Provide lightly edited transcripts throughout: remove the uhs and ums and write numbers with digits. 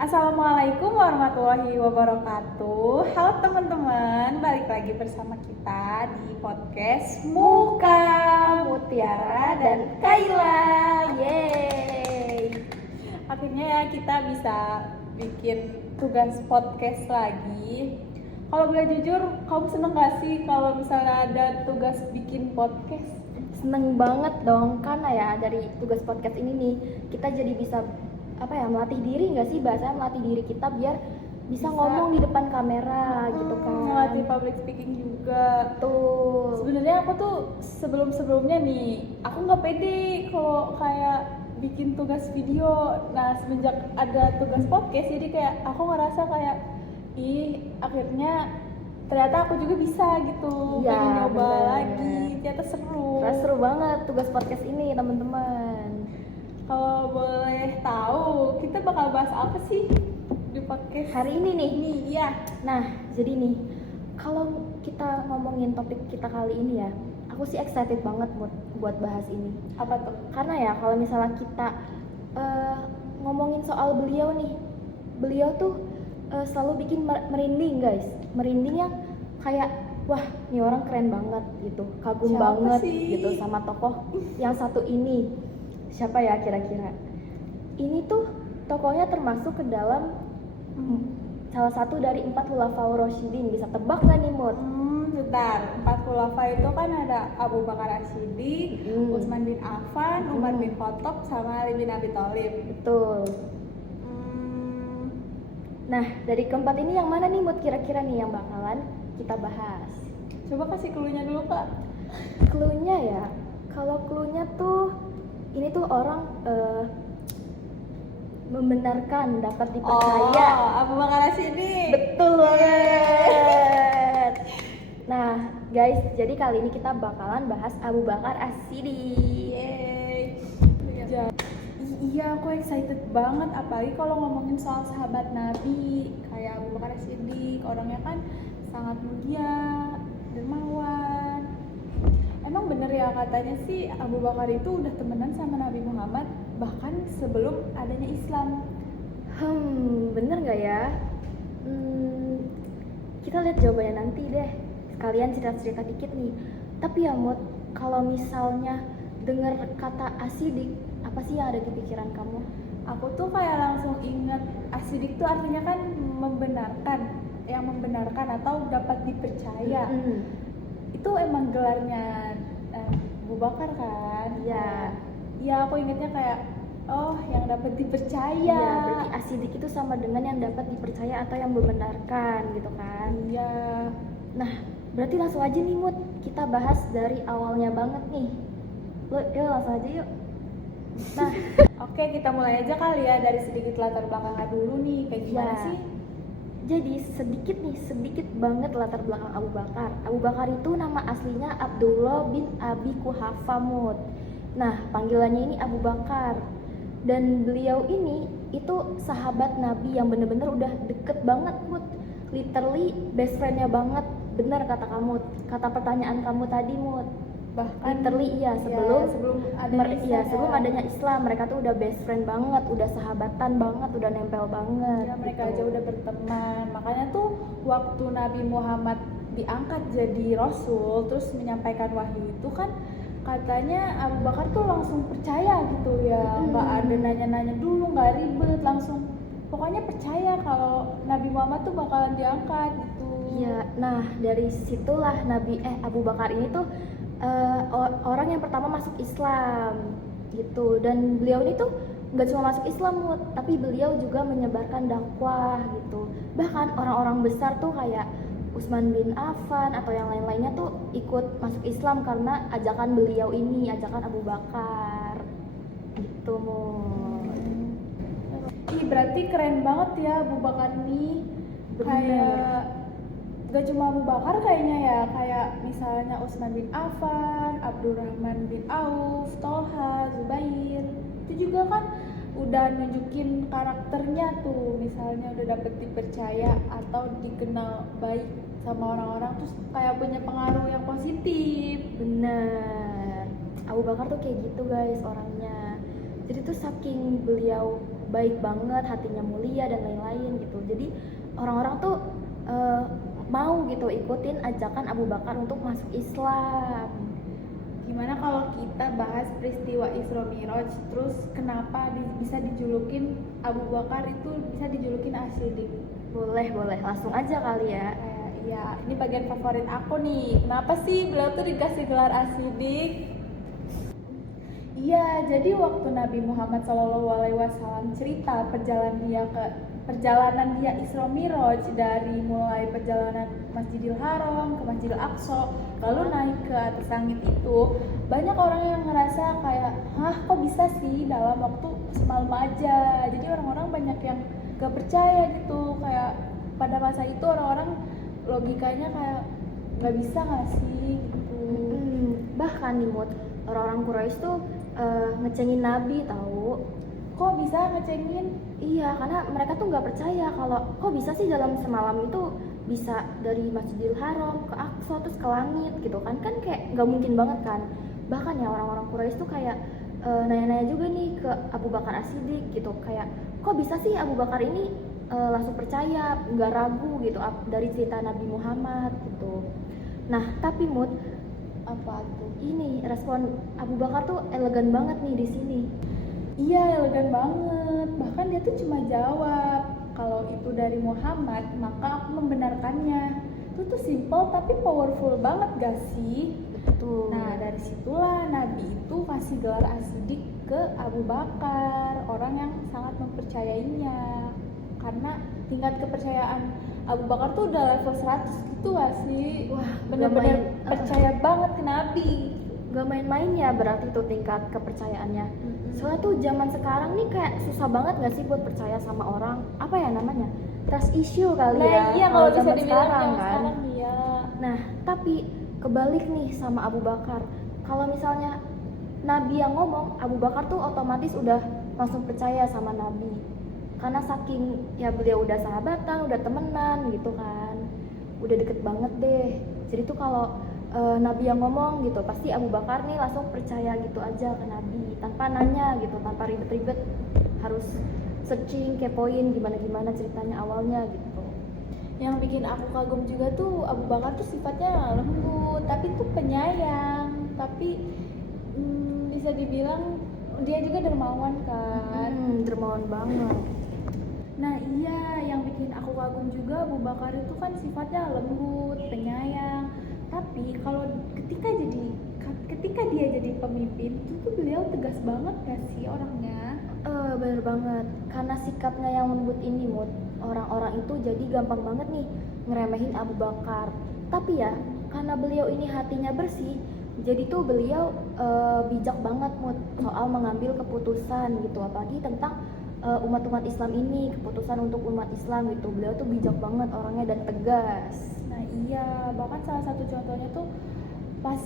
Assalamualaikum warahmatullahi wabarakatuh. Halo teman-teman, balik lagi bersama kita di podcast Muka Mutiara dan Kaila. Yeay. Akhirnya ya kita bisa bikin tugas podcast lagi. Kalau boleh jujur, kamu seneng gak sih kalau misalnya ada tugas bikin podcast? Seneng banget dong, karena ya dari tugas podcast ini nih kita jadi bisa melatih diri nggak sih, bahasanya melatih diri kita biar bisa ngomong di depan kamera gitu kan. Melatih public speaking juga. Tuh. Sebenarnya aku tuh sebelumnya nih, aku nggak pede kalau kayak bikin tugas video. Nah semenjak ada tugas podcast, jadi kayak aku ngerasa kayak akhirnya ternyata aku juga bisa gitu. Iya, pengen nyoba bener. lagi, ternyata seru. Seru banget tugas podcast ini teman-teman. Kalau boleh tahu, kita bakal bahas apa sih di podcast Hari ini nih. Iya. Nah, jadi nih, kalau kita ngomongin topik kita kali ini ya, aku sih excited banget buat bahas ini. Apa tuh? Karena ya kalau misalnya kita ngomongin soal beliau nih, beliau tuh selalu bikin merinding guys. Merinding yang kayak, wah ini orang keren banget gitu, kagum Siapa banget sih? gitu sama tokoh yang satu ini. Siapa ya kira-kira? Ini tuh tokohnya termasuk ke dalam salah satu dari 4 khulafaur rasyidin. Bisa tebak gak nih Mut? Bentar, 4 khulafa itu kan ada Abu Bakar As-Siddiq, Utsman bin Affan, Umar bin Khattab, sama Ali bin Abi Thalib. Betul. Nah, dari keempat ini yang mana nih Mut kira-kira nih yang bakalan kita bahas? Coba kasih clue-nya dulu Kak. Clue-nya ya, kalau clue-nya tuh ini tuh orang membenarkan, dapat dipercaya. Abu Bakar As-Siddiq. Betul banget. Nah, guys, jadi kali ini kita bakalan bahas Abu Bakar As-Siddiq. Yeay. Iya, aku excited banget, apalagi kalau ngomongin soal sahabat Nabi kayak Abu Bakar As-Siddiq. Orangnya kan sangat mulia, dermawan. Emang bener ya katanya sih Abu Bakar itu udah temenan sama Nabi Muhammad bahkan sebelum adanya Islam. Bener nggak ya? Kita lihat jawabannya nanti deh. Kalian cerita-cerita dikit nih. Tapi ya Mut, kalau misalnya dengar kata As-Siddiq, apa sih yang ada di pikiran kamu? Aku tuh kayak langsung inget As-Siddiq tuh artinya kan membenarkan, yang membenarkan atau dapat dipercaya. Itu emang gelarnya Abu Bakar kan? Iya. Iya, aku ingetnya kayak yang dapat dipercaya. Iya, berarti As-Siddiq itu sama dengan yang dapat dipercaya atau yang membenarkan gitu kan? Iya. Nah, berarti langsung aja nih Mut, kita bahas dari awalnya banget nih. Yuk langsung aja yuk. Nah, Oke, kita mulai aja kali ya dari sedikit latar belakangnya dulu nih, kayak gimana ya. sih? Jadi sedikit banget latar belakang Abu Bakar. Abu Bakar itu nama aslinya Abdullah bin Abi Quhafa Mut. Nah, panggilannya ini Abu Bakar. Dan beliau ini itu sahabat Nabi yang bener-bener udah deket banget Mut. Literally best friend-nya banget. Bener kata kamu, kata pertanyaan kamu tadi Mut. Bahkan Literally iya, sebelum adanya Islam mereka tuh udah best friend banget, udah sahabatan banget, udah nempel banget. Ya, mereka gitu. aja udah berteman. Makanya tuh waktu Nabi Muhammad diangkat jadi Rasul terus menyampaikan wahyu itu kan katanya Abu Bakar tuh langsung percaya gitu ya, nggak ada nanya-nanya dulu, nggak ribet, langsung pokoknya percaya kalau Nabi Muhammad tuh bakalan diangkat gitu. Iya, nah dari situlah Abu Bakar ini tuh orang yang pertama masuk Islam gitu. Dan beliau ini tuh nggak cuma masuk Islam Mut, tapi beliau juga menyebarkan dakwah gitu. Bahkan orang-orang besar tuh kayak Utsman bin Affan atau yang lain-lainnya tuh ikut masuk Islam karena ajakan beliau ini, ajakan Abu Bakar gitu Mut. Ih, berarti keren banget ya Abu Bakar ini. Kayak gak cuma Abu Bakar kayaknya ya, kayak misalnya Utsman bin Affan, Abdurrahman bin Auf, Tolha, Zubair, itu juga kan udah nunjukin karakternya tuh, misalnya udah dapet dipercaya atau dikenal baik sama orang-orang, terus kayak punya pengaruh yang positif. Bener, Abu Bakar tuh kayak gitu guys orangnya. Jadi tuh saking beliau baik banget, hatinya mulia dan lain-lain gitu. Jadi orang-orang tuh eh, mau gitu ikutin ajakan Abu Bakar untuk masuk Islam. Gimana kalau kita bahas peristiwa Isra Miraj, terus kenapa bisa dijulukin Abu Bakar itu bisa dijulukin As-Siddiq? Boleh, langsung aja kali ya. Ya, ini bagian favorit aku nih. Kenapa sih beliau tuh dikasih gelar As-Siddiq? Iya, jadi waktu Nabi Muhammad SAW cerita perjalanan dia Isra Miraj, dari mulai perjalanan Masjidil Haram ke Masjidil Aqsa, lalu naik ke atas langit itu, banyak orang yang ngerasa kayak, hah kok bisa sih dalam waktu semalam aja. Jadi orang-orang banyak yang gak percaya gitu, kayak pada masa itu orang-orang logikanya kayak gak bisa gak sih gitu. Bahkan nih Mut, orang-orang Quraisy tuh ngecengin Nabi tahu. Kok bisa ngecengin? Iya, karena mereka tuh nggak percaya kalau kok bisa sih dalam semalam itu bisa dari Masjidil Haram ke Aqsa terus ke langit gitu kan kayak nggak mungkin banget kan. Bahkan ya orang-orang Quraisy tuh kayak nanya-nanya juga nih ke Abu Bakar As-Siddiq gitu, kayak kok bisa sih Abu Bakar ini langsung percaya, nggak ragu gitu dari cerita Nabi Muhammad gitu. Nah tapi Mut, Apa tuh? ini respon Abu Bakar tuh elegan banget nih di sini. Iya, elegan banget. Bahkan dia tuh cuma jawab, kalau itu dari Muhammad, maka aku membenarkannya. Itu tuh simple tapi powerful banget gak sih? Betul. Nah, dari situlah Nabi itu kasih gelar As-Siddiq ke Abu Bakar, orang yang sangat mempercayainya. Karena tingkat kepercayaan Abu Bakar tuh udah level 100 gitu gak sih? Wah, bener-bener percaya banget ke Nabi. Gak main-main ya berarti tuh tingkat kepercayaannya. Soalnya tuh zaman sekarang nih kayak susah banget gak sih buat percaya sama orang, apa ya namanya, trust issue kali ya. Iya, kalau bisa zaman dibilang sekarang yang kan. sekarang iya. Nah tapi kebalik nih sama Abu Bakar. Kalau misalnya Nabi yang ngomong, Abu Bakar tuh otomatis udah langsung percaya sama Nabi. Karena saking ya beliau udah sahabatan, udah temenan gitu kan, udah deket banget deh. Jadi tuh kalau Nabi yang ngomong gitu, pasti Abu Bakar nih langsung percaya gitu aja ke Nabi, tanpa nanya gitu, tanpa ribet-ribet harus searching, kepoin gimana-gimana ceritanya awalnya gitu. Yang bikin aku kagum juga tuh Abu Bakar tuh sifatnya lembut, tapi tuh penyayang, tapi bisa dibilang dia juga dermawan kan. Dermawan banget. Nah iya, yang bikin aku kagum juga Abu Bakar itu kan sifatnya lembut, penyayang. Tapi kalau ketika dia jadi pemimpin, itu tuh beliau tegas banget gak sih orangnya? Bener banget. Karena sikapnya yang lembut ini, Mut, orang-orang itu jadi gampang banget nih ngeremehin Abu Bakar. Tapi ya, karena beliau ini hatinya bersih, jadi tuh beliau bijak banget, Mut, soal mengambil keputusan gitu, apalagi tentang umat-umat Islam ini, keputusan untuk umat Islam gitu. Beliau tuh bijak banget orangnya dan tegas. Nah iya, bahkan salah satu contohnya tuh pas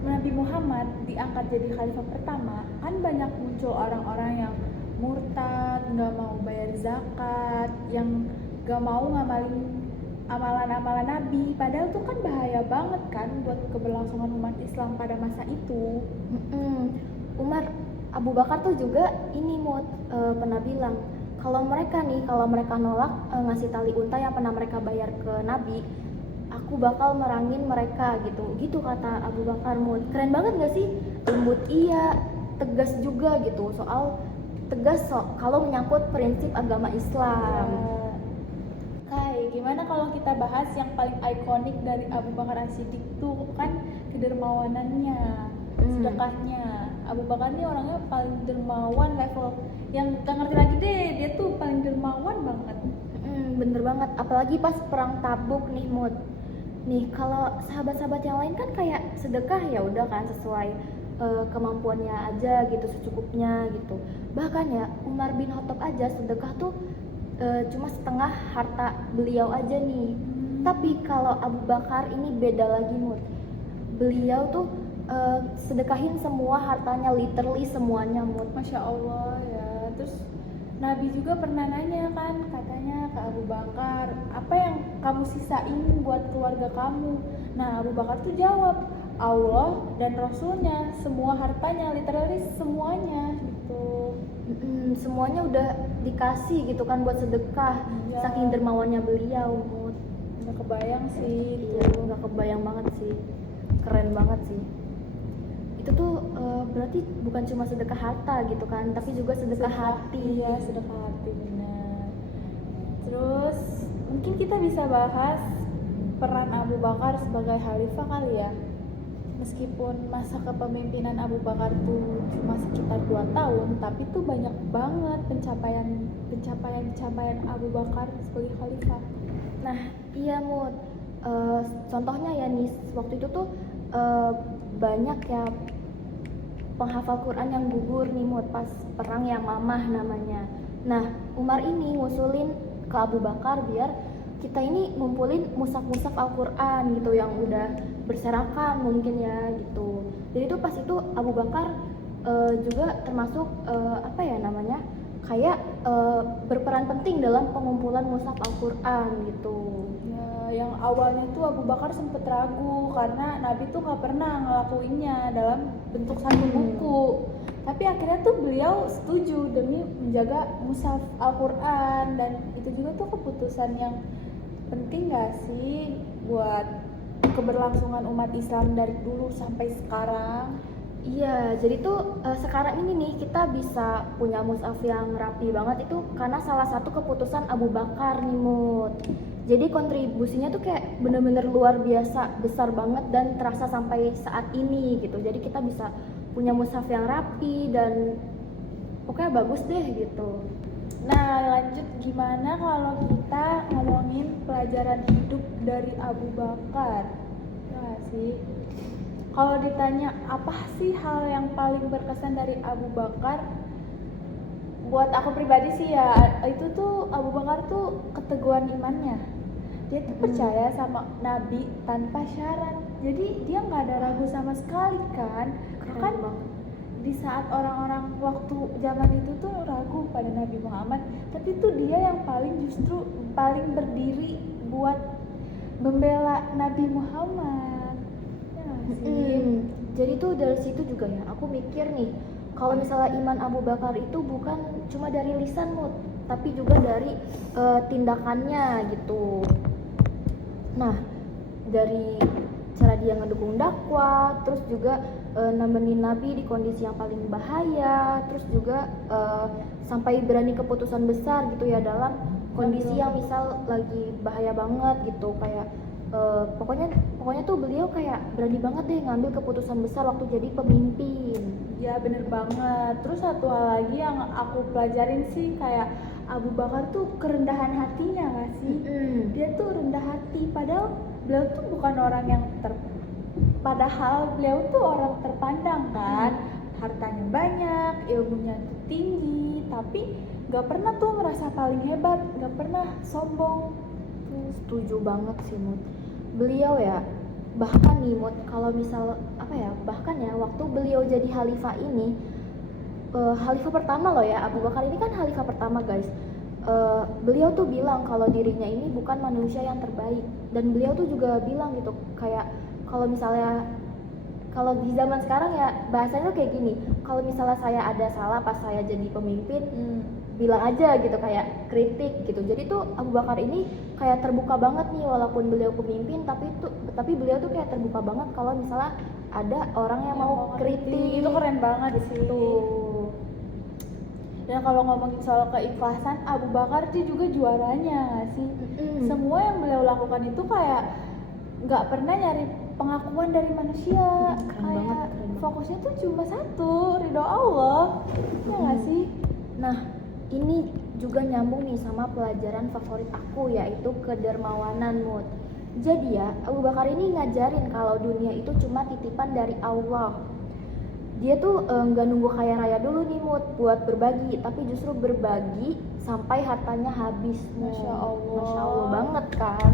Nabi Muhammad diangkat jadi khalifah pertama, kan banyak muncul orang-orang yang murtad, nggak mau bayar zakat, yang nggak mau ngamalin amalan-amalan Nabi. Padahal tuh kan bahaya banget kan buat keberlangsungan umat Islam pada masa itu. Umar, Abu Bakar tuh juga ini pernah bilang kalau mereka nolak ngasih tali unta yang pernah mereka bayar ke Nabi, aku bakal merangin mereka gitu kata Abu Bakar. Keren banget gak sih? Lembut iya, tegas juga gitu, kalau menyangkut prinsip agama Islam. Kai, gimana kalau kita bahas yang paling ikonik dari Abu Bakar As-Siddiq tuh kan kedermawanannya, sedekahnya. Abu Bakar ini orangnya paling dermawan, level yang gak ngerti lagi deh, dia tuh paling dermawan banget. Bener banget, apalagi pas perang Tabuk nih, Mut. Nih kalau sahabat-sahabat yang lain kan kayak sedekah ya udah kan sesuai kemampuannya aja gitu, secukupnya gitu. Bahkan ya Umar bin Khattab aja sedekah tuh cuma setengah harta beliau aja nih. Tapi kalau Abu Bakar ini beda lagi, Mut. Beliau tuh sedekahin semua hartanya, literally semuanya, Mut. Masya Allah ya. Terus Nabi juga pernah nanya kan, katanya ke Abu Bakar, apa yang kamu sisain buat keluarga kamu? Nah Abu Bakar tuh jawab, Allah dan Rasulnya, semua hartanya, literally semuanya gitu. Semuanya udah dikasih gitu kan buat sedekah, Iya. saking dermawannya beliau, Mut. Nggak kebayang sih itu. Iya, nggak kebayang banget sih, keren banget sih. Itu tuh berarti bukan cuma sedekah harta gitu kan, tapi juga sedekah hati. Iya, sedekah hati, benar. Terus mungkin kita bisa bahas peran Abu Bakar sebagai khalifah kali ya. Meskipun masa kepemimpinan Abu Bakar tuh cuma sekitar 2 tahun, tapi tuh banyak banget pencapaian Abu Bakar sebagai khalifah. Nah, iya Mut. Contohnya ya nih, waktu itu tuh banyak ya penghafal Quran yang gugur nih Mut pas perang Yamamah namanya. Nah, Umar ini ngusulin ke Abu Bakar biar kita ini ngumpulin mushaf-mushaf Al-Quran gitu yang udah berserakan mungkin ya gitu. Jadi tuh pas itu Abu Bakar juga termasuk apa ya namanya, kayak berperan penting dalam pengumpulan mushaf Al-Quran gitu. Ya, yang awalnya tuh Abu Bakar sempet ragu karena Nabi tuh nggak pernah ngelakuinnya dalam bentuk satu buku. Tapi akhirnya tuh beliau setuju demi menjaga mushaf Al-Quran, dan itu juga tuh keputusan yang penting gak sih buat keberlangsungan umat Islam dari dulu sampai sekarang. Iya, jadi tuh sekarang ini nih kita bisa punya mushaf yang rapi banget itu karena salah satu keputusan Abu Bakar nih Mut. Jadi kontribusinya tuh kayak bener-bener luar biasa, besar banget dan terasa sampai saat ini gitu. Jadi kita bisa punya mushaf yang rapi dan pokoknya bagus deh gitu. Nah, lanjut, gimana kalau kita ngomongin pelajaran hidup dari Abu Bakar? Ya nggak sih? Kalau ditanya apa sih hal yang paling berkesan dari Abu Bakar, buat aku pribadi sih ya, itu tuh Abu Bakar tuh keteguhan imannya. Dia tuh percaya sama Nabi tanpa syarat. Jadi dia nggak ada ragu sama sekali kan? Kan di saat orang-orang waktu zaman itu tuh ragu pada Nabi Muhammad, tapi tuh dia yang justru paling berdiri buat membela Nabi Muhammad. Ya nggak sih? Jadi tuh dari situ juga ya aku mikir nih, kalau misalnya iman Abu Bakar itu bukan cuma dari lisan Mut, tapi juga dari tindakannya gitu. Nah, dari cara dia ngedukung dakwah, terus juga nemenin Nabi di kondisi yang paling bahaya, terus juga sampai berani keputusan besar gitu ya dalam kondisi yang misal lagi bahaya banget gitu, kayak pokoknya tuh beliau kayak berani banget deh ngambil keputusan besar waktu jadi pemimpin. Ya bener banget. Terus satu hal lagi yang aku pelajarin sih, kayak Abu Bakar tuh kerendahan hatinya gak sih? Dia tuh rendah hati, padahal beliau tuh bukan orang yang padahal beliau tuh orang terpandang kan, hartanya banyak, ilmunya tuh tinggi, tapi gak pernah tuh merasa paling hebat, gak pernah sombong. Setuju banget sih Mut. Beliau ya bahkan nih Mut, kalau misal apa ya, bahkan ya waktu beliau jadi khalifah ini, khalifah pertama loh ya, Abu Bakar ini kan khalifah pertama guys. Beliau tuh bilang kalau dirinya ini bukan manusia yang terbaik, dan beliau tuh juga bilang gitu kayak kalau misalnya kalau di zaman sekarang ya bahasanya tuh kayak gini, kalau misalnya saya ada salah pas saya jadi pemimpin, bilang aja gitu, kayak kritik gitu. Jadi tuh Abu Bakar ini kayak terbuka banget nih, walaupun beliau pemimpin tapi beliau tuh kayak terbuka banget kalau misalnya ada orang yang mau kritik. Itu keren banget sih. Dan kalau ngomongin soal keikhlasan, Abu Bakar itu juga juaranya gak sih? Semua yang beliau lakukan itu kayak nggak pernah nyari pengakuan dari manusia. Kayak fokusnya tuh cuma satu, ridho Allah. Ya nggak sih? Nah, ini juga nyambung nih sama pelajaran favorit aku, yaitu kedermawanan Mut. Jadi ya, Abu Bakar ini ngajarin kalau dunia itu cuma titipan dari Allah. Dia tuh nggak nunggu kaya raya dulu nih Mut buat berbagi, tapi justru berbagi sampai hartanya habis. Masya Allah. Masya Allah banget kan?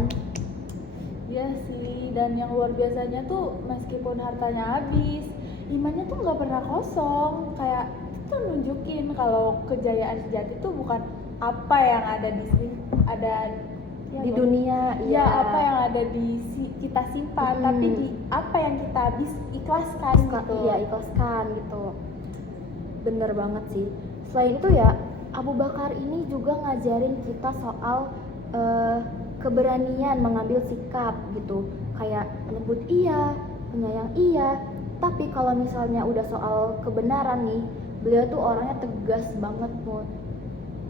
Iya sih, dan yang luar biasanya tuh meskipun hartanya habis, imannya tuh nggak pernah kosong. Kayak itu tuh nunjukin kalau kejayaan sejati tuh bukan apa yang ada di sini, Di dunia, ya apa yang ada di kita simpan, tapi di apa yang kita habis ikhlaskan gitu. Iya, ikhlaskan gitu. Bener banget sih. Selain itu ya, Abu Bakar ini juga ngajarin kita soal keberanian mengambil sikap gitu. Kayak menyebut iya, penyayang iya. Tapi kalau misalnya udah soal kebenaran nih, beliau tuh orangnya tegas banget, Mut.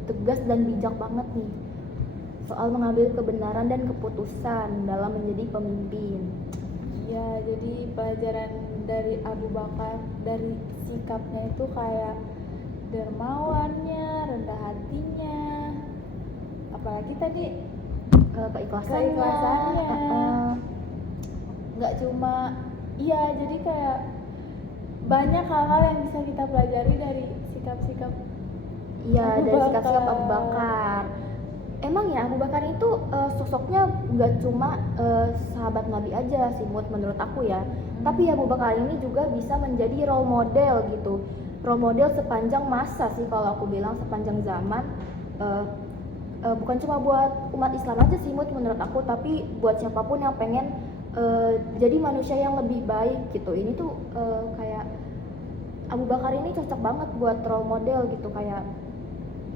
Tegas dan bijak banget nih. Soal mengambil kebenaran dan keputusan dalam menjadi pemimpin. Ya, jadi pelajaran dari Abu Bakar dari sikapnya itu kayak dermawannya, rendah hatinya, apalagi tadi keikhlasannya. Nggak cuma iya, jadi kayak banyak hal-hal yang bisa kita pelajari dari sikap-sikap Iya, Abu dari Bakar. sikap-sikap Abu Bakar. Emang ya Abu Bakar itu sosoknya nggak cuma sahabat Nabi aja sih, menurut aku ya. Tapi Abu Bakar ini juga bisa menjadi role model gitu. Role model sepanjang masa sih kalau aku bilang, sepanjang zaman. Bukan cuma buat umat Islam aja sih, menurut aku, tapi buat siapapun yang pengen jadi manusia yang lebih baik gitu. Ini tuh kayak Abu Bakar ini cocok banget buat role model gitu. Kayak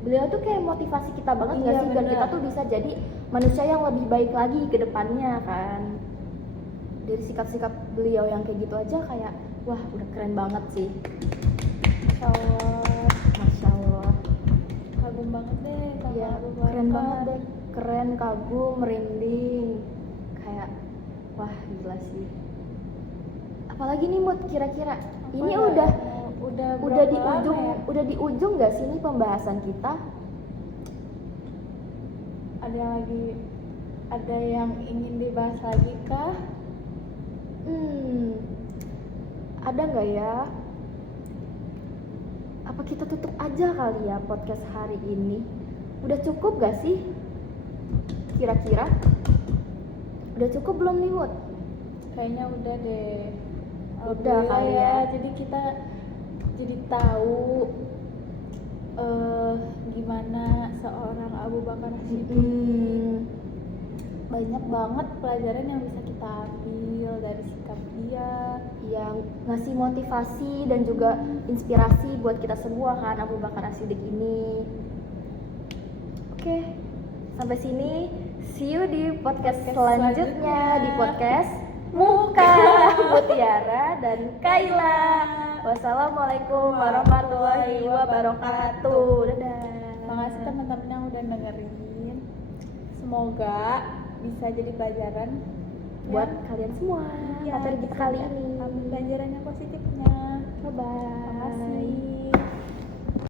beliau tuh kayak motivasi kita banget nggak Iya, sih, biar bener. kita tuh bisa jadi manusia yang lebih baik lagi ke depannya kan. Dari sikap-sikap beliau yang kayak gitu aja kayak wah udah keren banget sih. Masya Allah, Masya Allah. kagum banget deh sama Ya Abu Bakar. keren banget deh, keren, kagum, merinding, kayak wah gila sih. Apalagi nih Mut, kira-kira Apa ini ya? udah berapa di lama ujung ya? udah di ujung nggak sih ini pembahasan kita? Ada yang ingin dibahas lagi kah? Ada nggak ya? Apa kita tutup aja kali ya podcast hari ini? Udah cukup gak sih? Kira-kira? Udah cukup belum nih Mut? Kayaknya udah deh. Udah Alhamdulillah kali ya. Jadi kita jadi tahu gimana seorang Abu Bakar Siddiq. Banyak banget pelajaran yang bisa kita ambil dari sikap dia, Yang ngasih motivasi dan juga inspirasi buat kita semua kan, Abu Bakar Siddiq ini. Oke, sampai sini. See you di podcast selanjutnya di podcast Muka Mutiara dan Kaila. Wassalamualaikum warahmatullahi wabarakatuh. Dadah. Makasih teman-teman yang udah dengerin. Semoga bisa jadi pelajaran Buat yang kalian semua ya, materi kita kali ini. ambil pelajaran yang positifnya. Bye bye. Makasih.